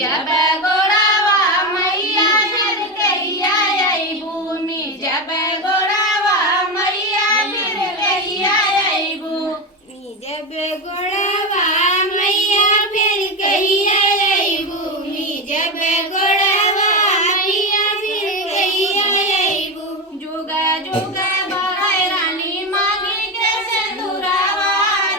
जब गोड़ावा मैया फिर कहिया अइबू मी जब गोड़ावा मैया फिर कहिया अइबू मी जब गोड़ावा मैया फिर कहिया अइबू मी जब गोड़ावा मैया फिर कहिया अइबू जुगा जुगा बढ़ाई रानी मांगी के सिंदूरावा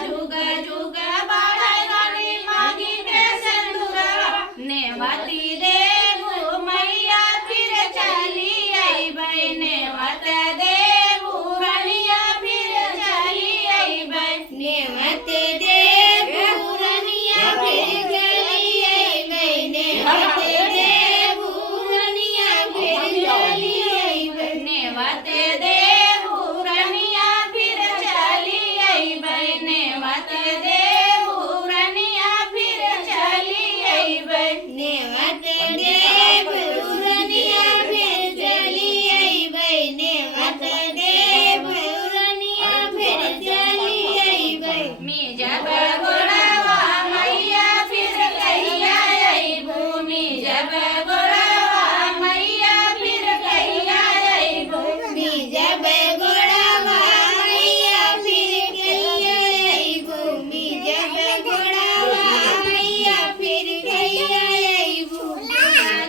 जुगा जुगा बढ़ाई रानी मांगी के सिंदूरावा नेवती देबू मैया फिर चली अइबै नेवत देबू रनिया फिर चली अइबै नेवत देबू रनिया फिर चली अइबै नेवत देबू रनिया फिर चली अइबै नेवत देबू रनिया फिर चली अइबै नेवत देबू रनिया फिर चली अइबै नेवत देबू रनिया फिर चली अइबै नेवत देबू रनिया फिर चली अइबै मी जब गोड़ावा मैया फिर कहिया अइबू मी जब गोड़ावा मैया फिर कहिया अइबू मी जब गोड़ावा मैया फिर कहिया अइबू मी जब गोड़ावा मैया फिर कहिया अइबू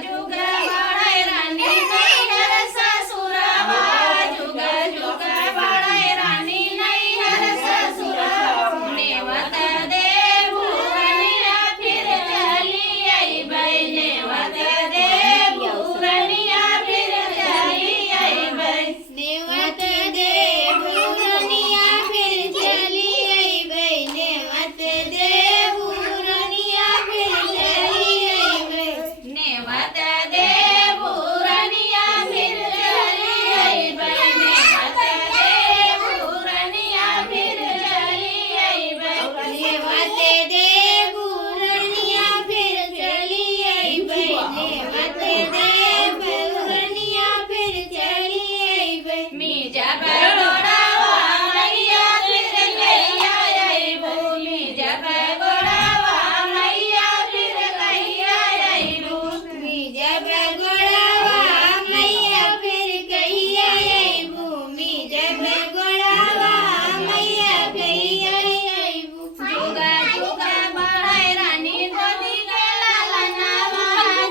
जुगा बढ़ाई रानी नैहर ससुरावा जुगा जुगा बढ़ाई रानी नैहर ससुरावा नेवत देबू रनिया फिर चली अइबै नेवत देबू रनिया फिर चली अइबै नेवत देबू रनिया फिर चली अइबै नेवत देबू रनिया फिर चली अइबै नेवत देबू रनिया फिर चली अइबै नेवत देबू रनिया फिर चली अइबै नेवत देबू रनिया फिर चली अइबै नेवत देबू रनिया फिर चली अइबै मी जब गोड़ावा मैया फिर कहिया अइबू मी जब गोड़ावा मैया फिर कहिया अइबू मी जब गोड़ावा मैया फिर कहिया अइबू मी जब गोड़ावा मैया कहिया अइबू जुगा जुगा बढ़ाई रानी गोदी के लालनावा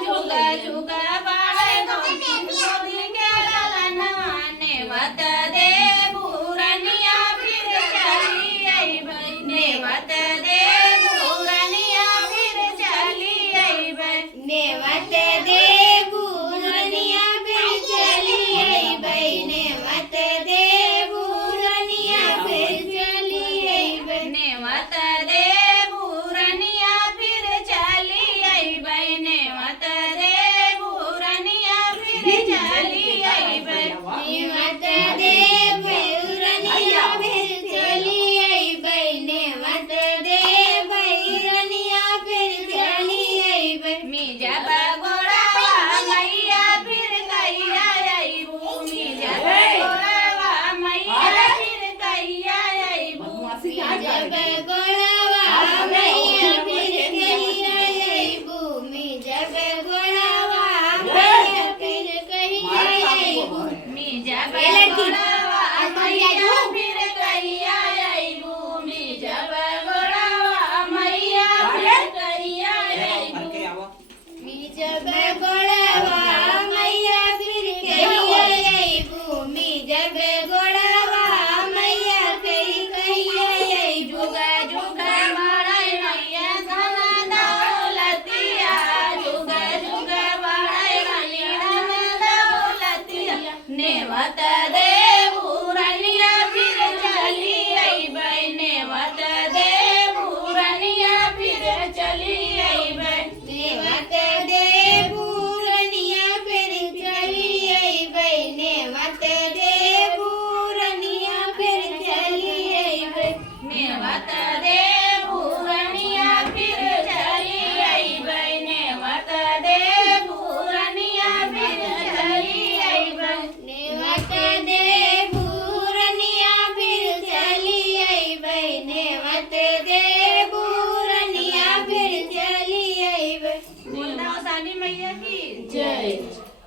जुगा जुगा बढ़ाई गोदी के लालनावा नेवत देबू रनिया फिर चली अइबै नेवत देबू रनिया फिर चली अइबै नेवत देबू रनिया फिर चली अइबै नेवत देबू रनिया फिर चली अइबै नेवत देबू रनिया फिर चली अइबै नेवत देबू रनिया फिर चली अइबै नेवत देबू रनिया फिर चली अइबै नेवत देबू रनिया फिर चली अइबै मी जब गोड़ावा मैया फिर कहिया अइबू मी जब गोड़ावा मैया फिर कहिया अइबू मी जब गोड़ावा मैया फिर कहिया अइबू मी जब गोड़ावा मैया फिर कहिया अइबू मी जब गोड़ावा मैया फिर कहिया अइबू मी जब गोड़ावा मैया फिर कहिया अइबू मी जब गोड़ावा मैया फिर कहिया अइबू मी जब गोड़ावा मैया फिर कहिया अइबू जुगा जुगा बढ़ाई मैया धन दौलतिया जुगा जुगा बढ़ाई रानी धन दौलतिया नेवत देबू रनिया फिर चली अइबै नेवत देबू रनिया फिर चली अइबै नेवत देबू रनिया फिर चली अइबै नेवत देबू रनिया फिर चली अइबै नेवत देबू रनिया फिर चली अइबै नेवत देबू रनिया फिर चली अइबै नेवत